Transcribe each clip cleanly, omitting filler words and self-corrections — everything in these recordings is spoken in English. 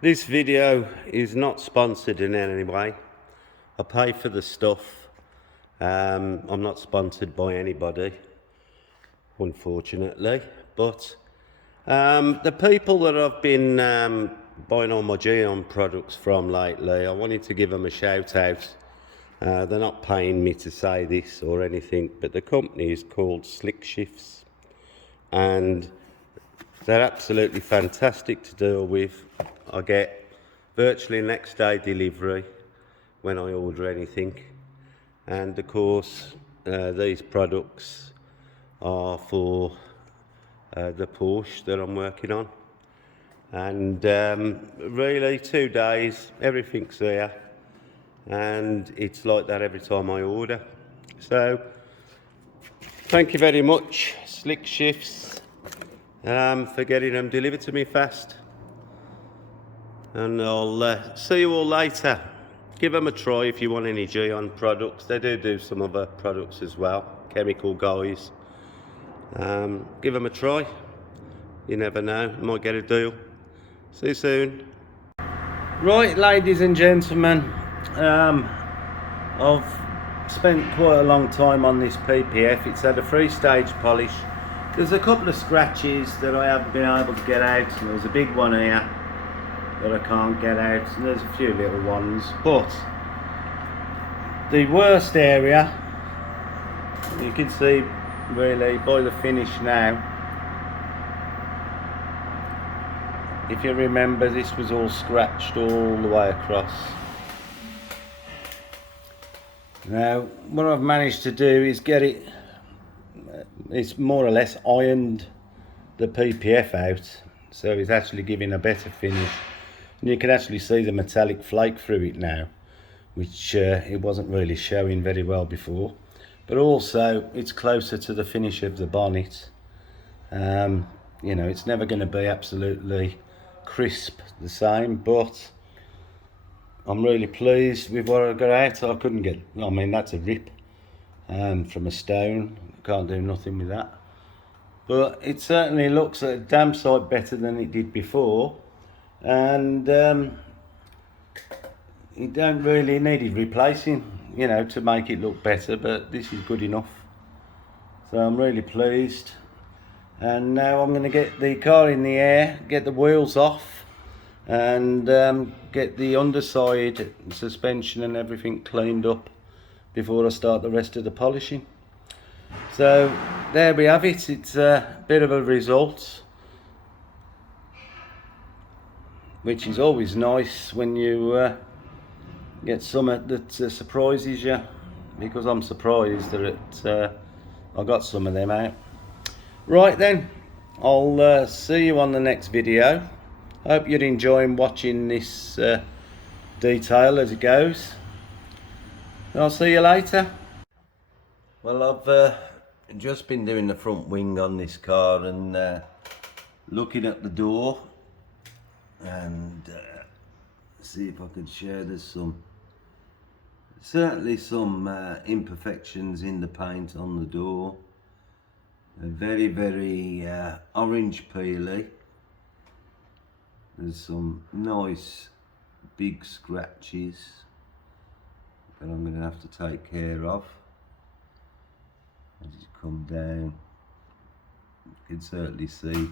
This video is not sponsored in any way. I pay for the stuff. I'm not sponsored by anybody, unfortunately. But the people that I've been buying all my Geon products from lately, I wanted to give them a shout out. They're not paying me to say this or anything, but the company is called Slick Shifts, and they're absolutely fantastic to deal with. I get virtually next day delivery when I order anything, and of course these products are for the Porsche that I'm working on, and really 2 days everything's there, and it's like that every time I order. So thank you very much, Slick Shifts, for getting them delivered to me fast. And I'll see you all later. Give them a try if you want any Geon products. They do some other products as well, chemical guys. Give them a try. You never know, might get a deal. See you soon. Right, ladies and gentlemen, I've spent quite a long time on this PPF. It's had a 3-stage polish. There's a couple of scratches that I haven't been able to get out. There's a big one here that I can't get out, and there's a few little ones, but the worst area, you can see really by the finish now. If you remember, this was all scratched all the way across. Now what I've managed to do is get it, it's more or less ironed the PPF out, so it's actually giving a better finish. And you can actually see the metallic flake through it now, which it wasn't really showing very well before. But also it's closer to the finish of the bonnet. You know, it's never going to be absolutely crisp the same, but I'm really pleased with what I got out. I couldn't get, I mean, that's a rip from a stone. Can't do nothing with that. But it certainly looks a damn sight better than it did before. And it don't really need replacing, you know, to make it look better, but this is good enough. So I'm really pleased. And now I'm going to get the car in the air, get the wheels off, and get the underside suspension and everything cleaned up before I start the rest of the polishing. So there we have it. It's a bit of a result, which is always nice when you get something that surprises you, because I'm surprised that I got some of them out. Right then, I'll see you on the next video. Hope you're enjoying watching this detail as it goes. I'll see you later. Well, I've just been doing the front wing on this car and looking at the door, and see if I can share. There's certainly some imperfections in the paint on the door. They're very orange peely. There's some nice big scratches that I'm going to have to take care of. As you come down, you can certainly see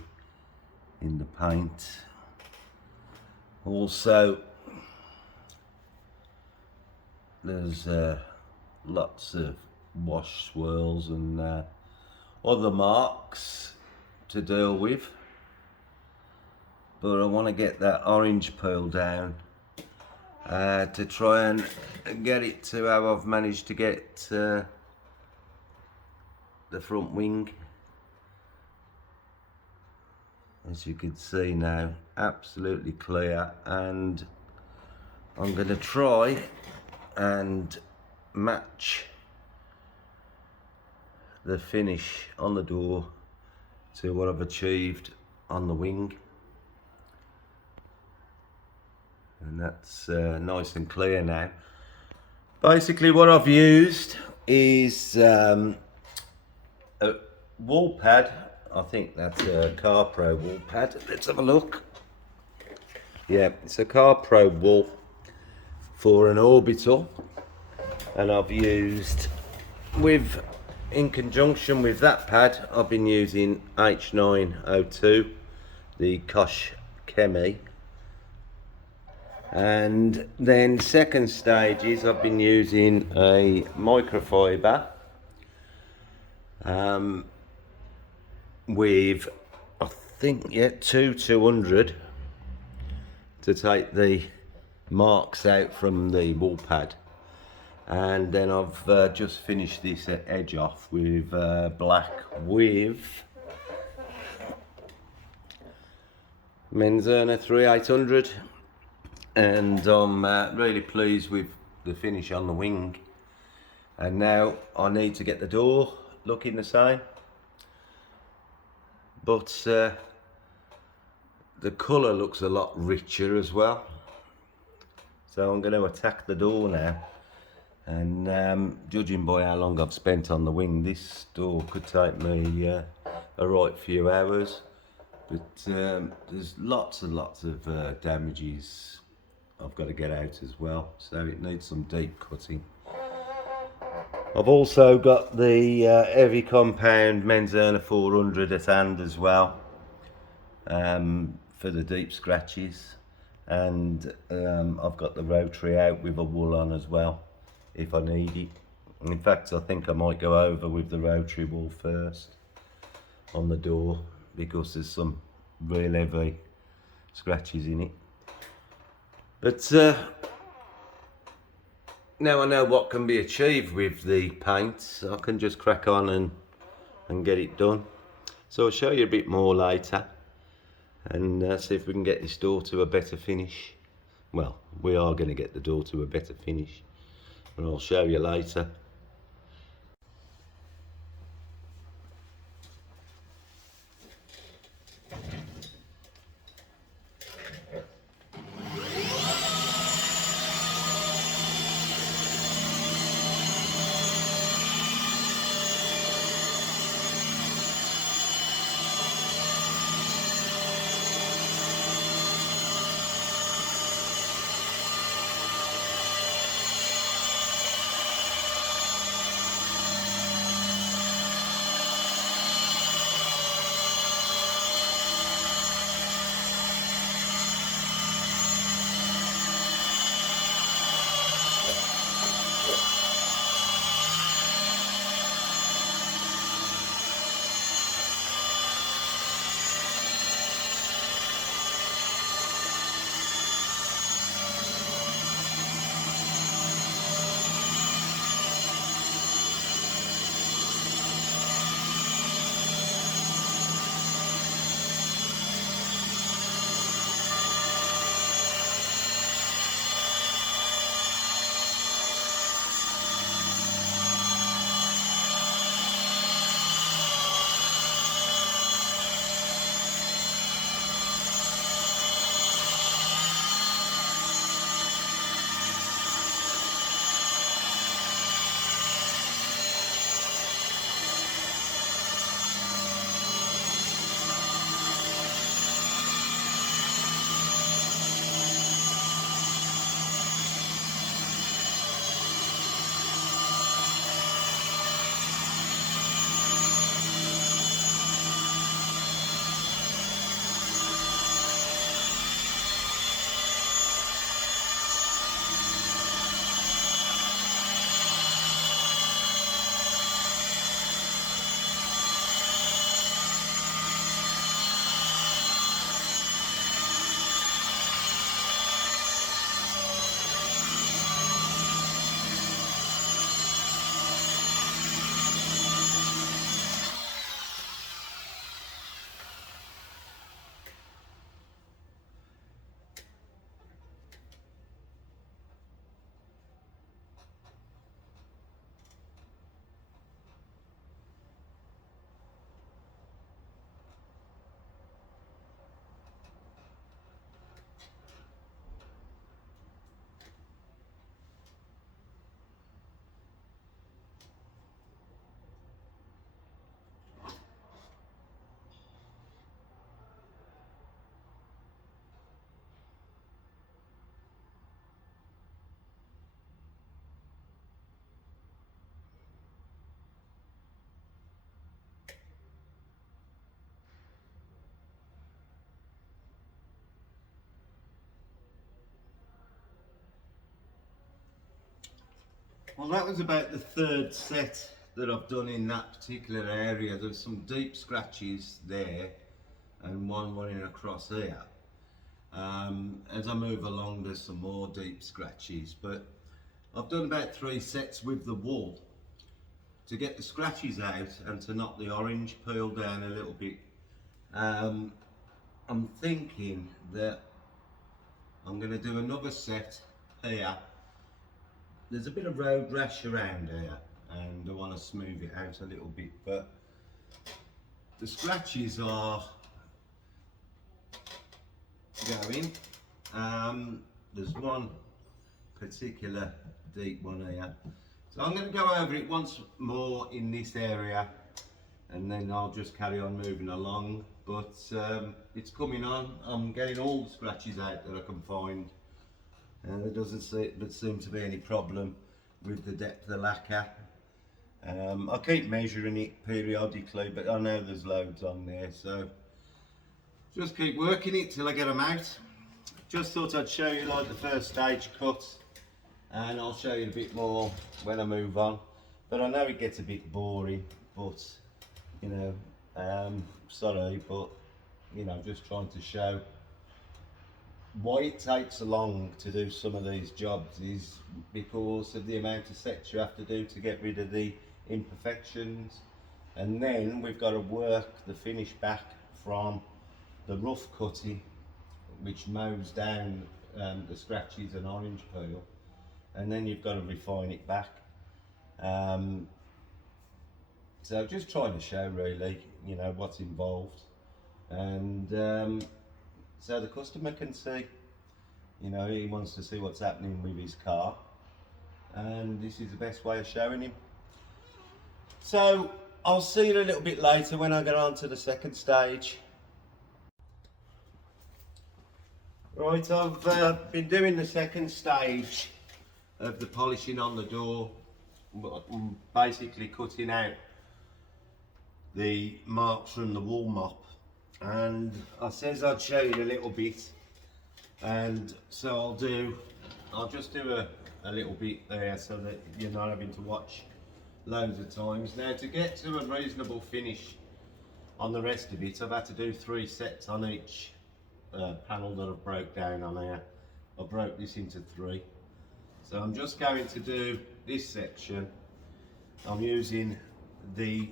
in the paint. Also, there's lots of wash swirls and other marks to deal with, but I want to get that orange peel down to try and get it to how I've managed to get the front wing. As you can see now, absolutely clear, and I'm going to try and match the finish on the door to what I've achieved on the wing, and that's nice and clear now. Basically what I've used is a wall pad. I think that's a Car Pro wall pad. Let's have a look. Yeah, it's a Car Pro wool for an orbital, and I've used in conjunction with that pad, I've been using H902, the Kosh Chemi, and then second stage is I've been using a microfiber with, I think, yeah, 200 to take the marks out from the wool pad. And then I've just finished this edge off with black with Menzerner 3800, and I'm really pleased with the finish on the wing. And now I need to get the door looking the same, but the colour looks a lot richer as well. So I'm going to attack the door now, and judging by how long I've spent on the wing, this door could take me a right few hours. But there's lots and lots of damages I've got to get out as well, so it needs some deep cutting. I've also got the heavy compound Menzerner 400 at hand as well, for the deep scratches, and I've got the rotary out with a wool on as well if I need it. In fact, I think I might go over with the rotary wool first on the door, because there's some real heavy scratches in it. But now I know what can be achieved with the paint, I can just crack on and get it done. So I'll show you a bit more later, and see if we can get this door to a better finish. Well, we are going to get the door to a better finish, and I'll show you later. Well, that was about the third set that I've done in that particular area. There's some deep scratches there and one running across here. As I move along, there's some more deep scratches, but I've done about 3 sets with the wool to get the scratches out and to knock the orange peel down a little bit. I'm thinking that I'm going to do another set here. There's a bit of road rash around here and I want to smooth it out a little bit, but the scratches are going. There's one particular deep one here, so I'm going to go over it once more in this area and then I'll just carry on moving along. But it's coming on. I'm getting all the scratches out that I can find, and there doesn't seem to be any problem with the depth of the lacquer. I keep measuring it periodically, but I know there's loads on there, so just keep working it till I get them out. Just thought I'd show you like the first stage cut, and I'll show you a bit more when I move on. But I know it gets a bit boring, but you know, sorry, but you know, just trying to show why it takes so long to do some of these jobs is because of the amount of sets you have to do to get rid of the imperfections, and then we've got to work the finish back from the rough cutting, which mows down the scratches and orange peel, and then you've got to refine it back. So just trying to show really, you know, what's involved, and so the customer can see, you know, he wants to see what's happening with his car, and this is the best way of showing him. So I'll see you a little bit later when I get on to the second stage. Right, I've been doing the second stage of the polishing on the door, basically cutting out the marks from the wool mop, and I says I'd show you a little bit, and so I'll just do a little bit there so that you're not having to watch loads of times. Now, to get to a reasonable finish on the rest of it, I've had to do 3 sets on each panel that I've broke down on here. I broke this into 3, so I'm just going to do this section. I'm using the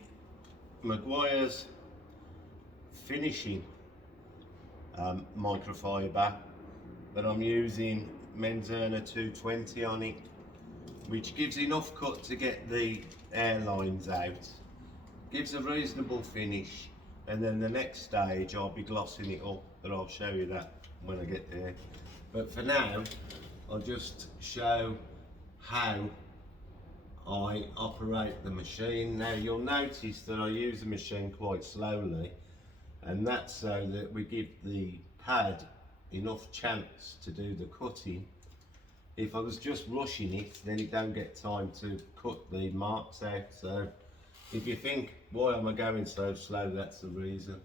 Maguire's finishing microfiber, but I'm using Menzerner 220 on it, which gives enough cut to get the airlines out, gives a reasonable finish, and then the next stage I'll be glossing it up, but I'll show you that when I get there. But for now, I'll just show how I operate the machine. Now, you'll notice that I use the machine quite slowly, and that's so that we give the pad enough chance to do the cutting. If I was just rushing it, then it don't get time to cut the marks out. So if you think, why am I going so slow, that's the reason.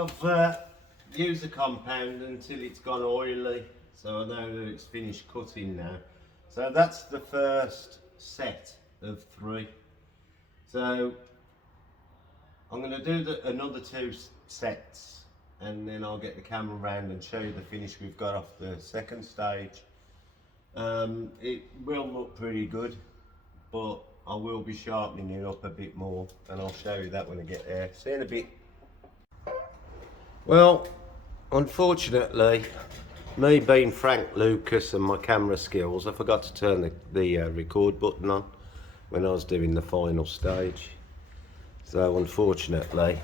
I've used the compound until it's gone oily, so I know that it's finished cutting now. So that's the first set of 3. So I'm going to do another 2 sets, and then I'll get the camera round and show you the finish we've got off the second stage. It will look pretty good, but I will be sharpening it up a bit more, and I'll show you that when I get there. See you in a bit. Well, unfortunately, me being Frank Lucas and my camera skills, I forgot to turn the record button on when I was doing the final stage. So unfortunately,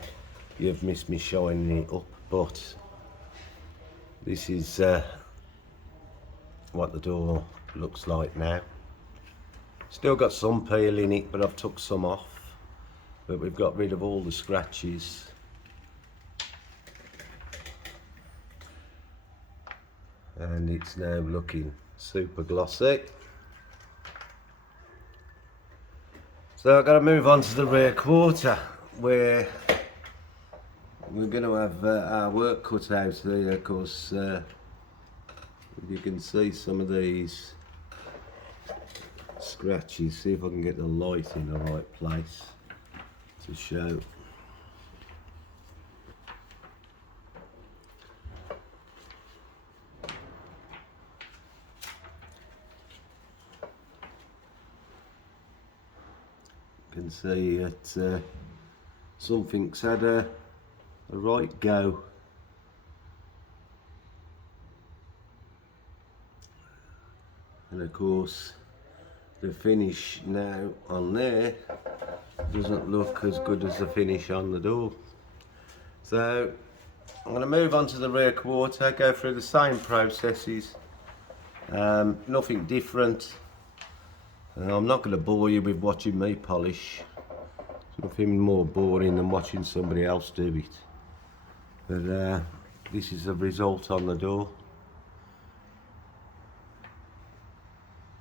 you've missed me shining it up, but this is what the door looks like now. Still got some peel in it, but I've took some off. But we've got rid of all the scratches. And it's now looking super glossy. So I've got to move on to the rear quarter, where we're going to have our work cut out here, because you can see some of these scratches. See if I can get the light in the right place to show. You can see that something's had a right go. And of course the finish now on there doesn't look as good as the finish on the door. So I'm going to move on to the rear quarter, go through the same processes, nothing different. I'm not going to bore you with watching me polish. It's nothing more boring than watching somebody else do it. But this is the result on the door.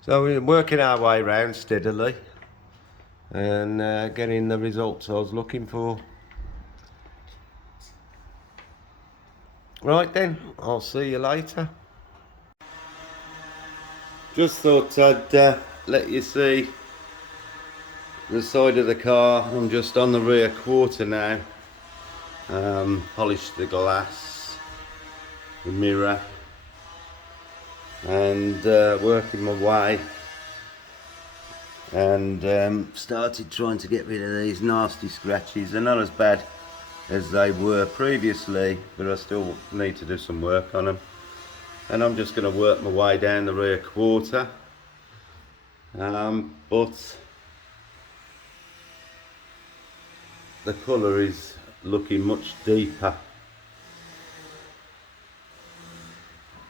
So we're working our way around steadily and getting the results I was looking for. Right then, I'll see you later. Just thought I'd let you see the side of the car. I'm just on the rear quarter now. Polished the glass, the mirror, and working my way, and started trying to get rid of these nasty scratches. They're not as bad as they were previously, but I still need to do some work on them. And I'm just going to work my way down the rear quarter, but the colour is looking much deeper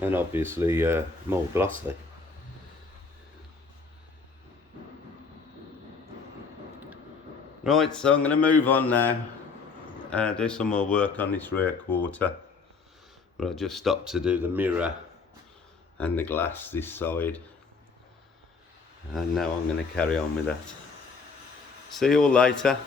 and obviously more glossy. Right, so I'm going to move on now, do some more work on this rear quarter, but I just stopped to do the mirror and the glass this side, and now I'm going to carry on with that. See you all later.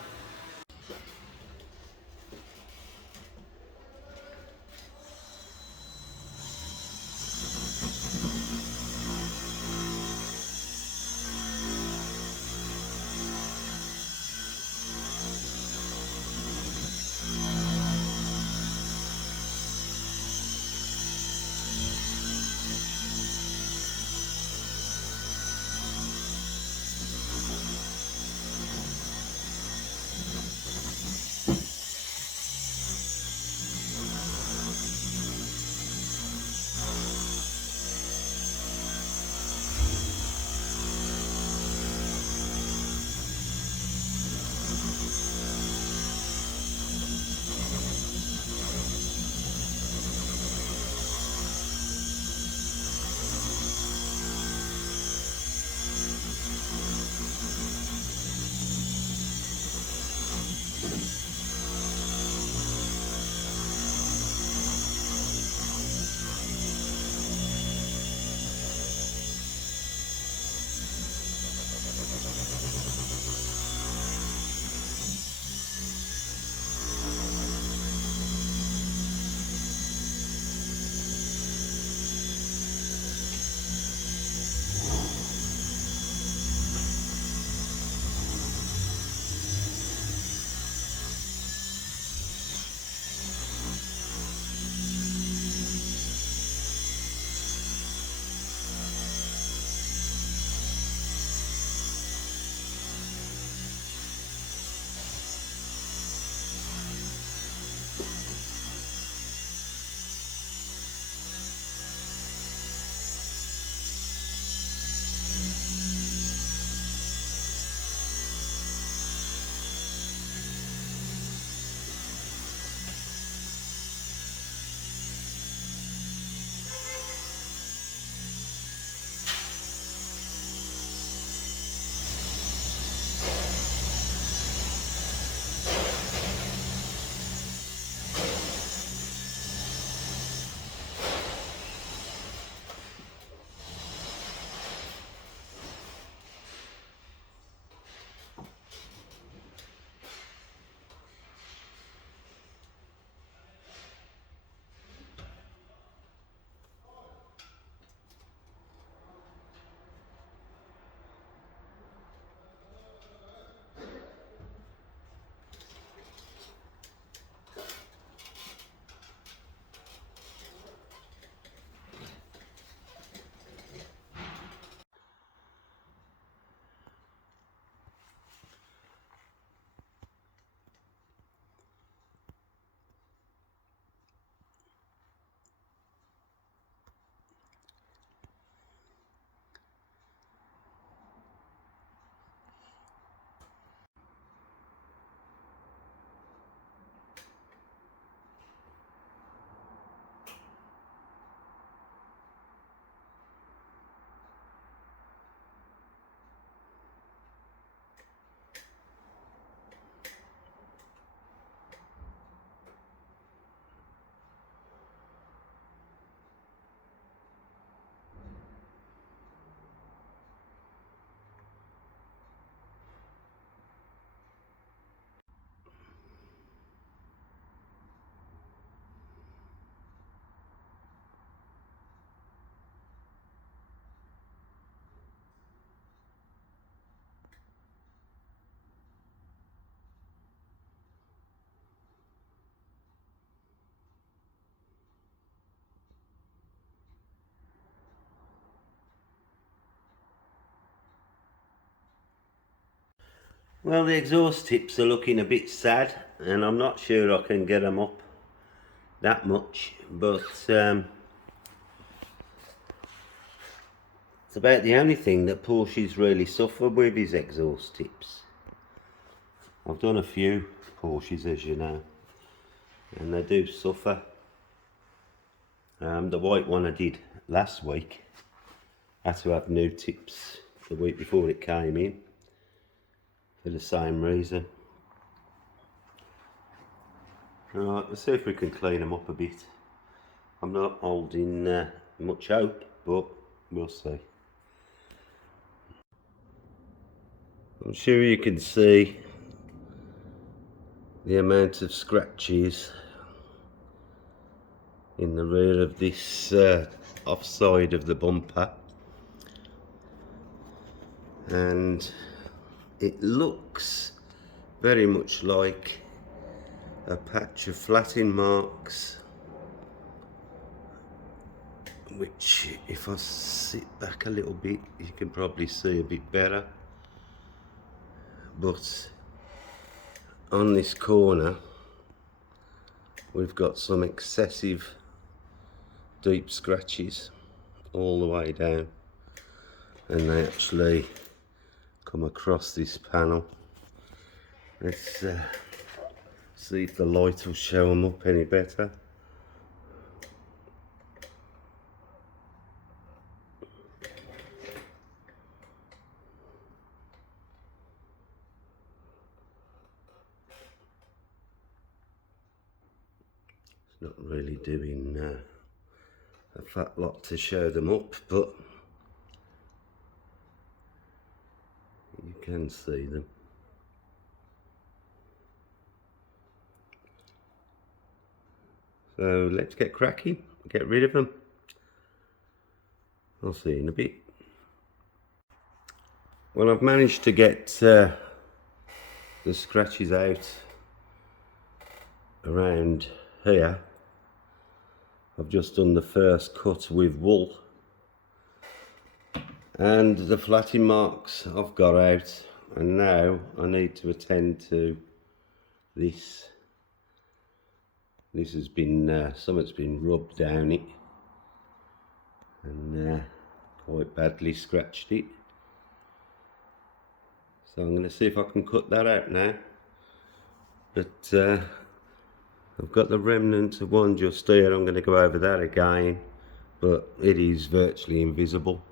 Well, the exhaust tips are looking a bit sad, and I'm not sure I can get them up that much, but it's about the only thing that Porsches really suffer with is exhaust tips. I've done a few Porsches, as you know, and they do suffer. The white one I did last week had to have new tips the week before it came in for the same reason. Right, let's see if we can clean them up a bit. I'm not holding much hope, but we'll see. I'm sure you can see the amount of scratches in the rear of this offside of the bumper, and it looks very much like a patch of flatting marks, which if I sit back a little bit you can probably see a bit better. But on this corner we've got some excessive deep scratches all the way down, and they actually come across this panel. Let's see if the light will show them up any better. It's not really doing a fat lot to show them up, but you can see them. So let's get cracking, get rid of them. I'll see you in a bit. Well, I've managed to get the scratches out around here. I've just done the first cut with wool, and the flatting marks I've got out, and now I need to attend to this. This has been, something's been rubbed down it and quite badly scratched it. So I'm going to see if I can cut that out now. But I've got the remnant of one just here. I'm going to go over that again, but it is virtually invisible.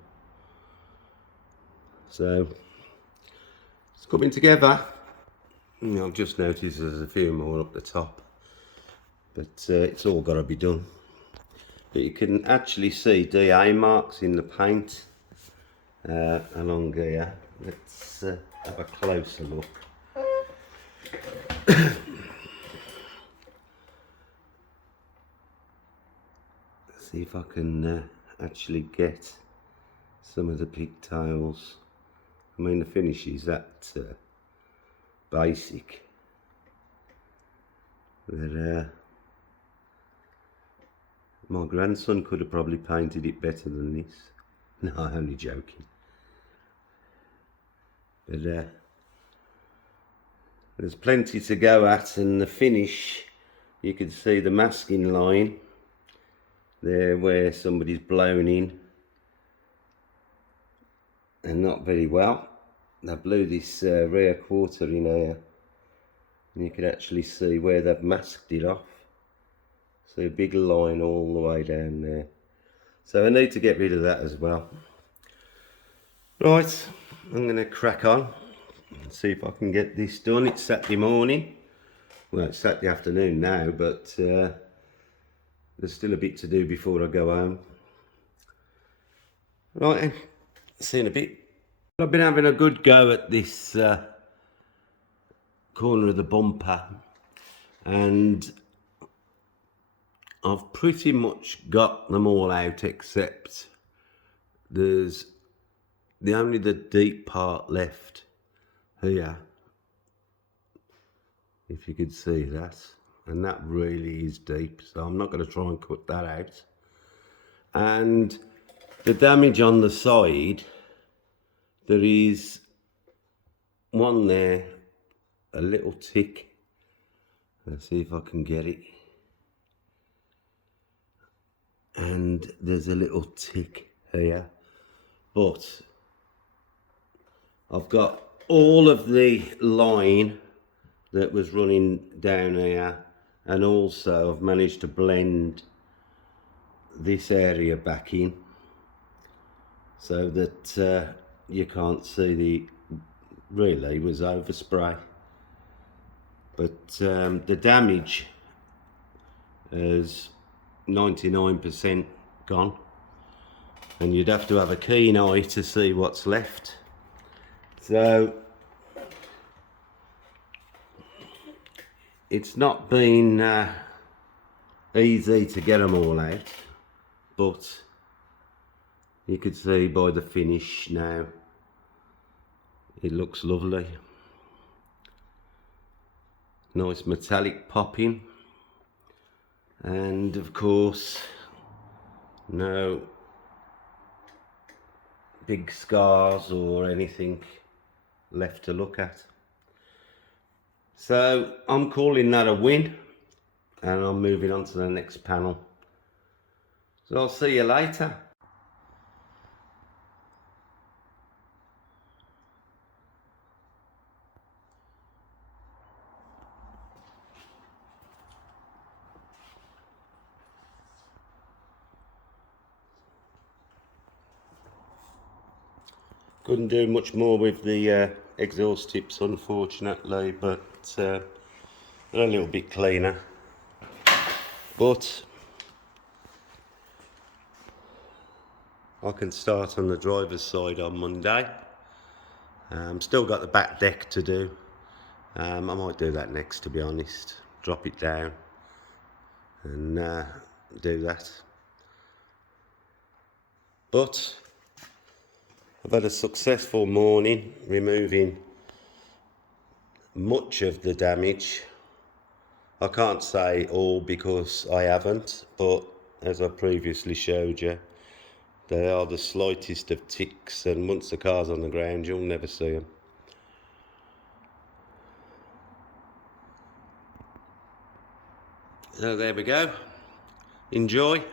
So it's coming together. I've just noticed there's a few more up the top, but it's all got to be done. But you can actually see DA marks in the paint along here. Let's have a closer look. See if I can actually get some of the pigtails. I mean, the finish is that basic. But my grandson could have probably painted it better than this. No, I'm only joking. But there's plenty to go at, and the finish, you can see the masking line there where somebody's blown in, and not very well. They blew this rear quarter in here, and you can actually see where they've masked it off. So a big line all the way down there. So I need to get rid of that as well. Right, I'm going to crack on and see if I can get this done. It's Saturday morning. Well, it's Saturday afternoon now, but there's still a bit to do before I go home. Right then, see you in a bit. I've been having a good go at this corner of the bumper, and I've pretty much got them all out, except there's only the deep part left here, if you could see that, and that really is deep, so I'm not going to try and cut that out. And the damage on the side, there is one there a little tick. Let's see if I can get it. And there's a little tick here, but I've got all of the line that was running down here, and also I've managed to blend this area back in so that you can't see the really was overspray, but the damage is 99% gone, and you'd have to have a keen eye to see what's left. So it's not been easy to get them all out, but you could see by the finish now it looks lovely. Nice metallic popping, and of course no big scars or anything left to look at. So I'm calling that a win, and I'm moving on to the next panel. So I'll see you later. Couldn't do much more with the exhaust tips, unfortunately, but they're a little bit cleaner. But I can start on the driver's side on Monday. Still got the back deck to do. I might do that next, to be honest. Drop it down and do that. But I've had a successful morning removing much of the damage. I can't say all because I haven't, but as I previously showed you, they are the slightest of ticks, and once the car's on the ground you'll never see them. So there we go. Enjoy.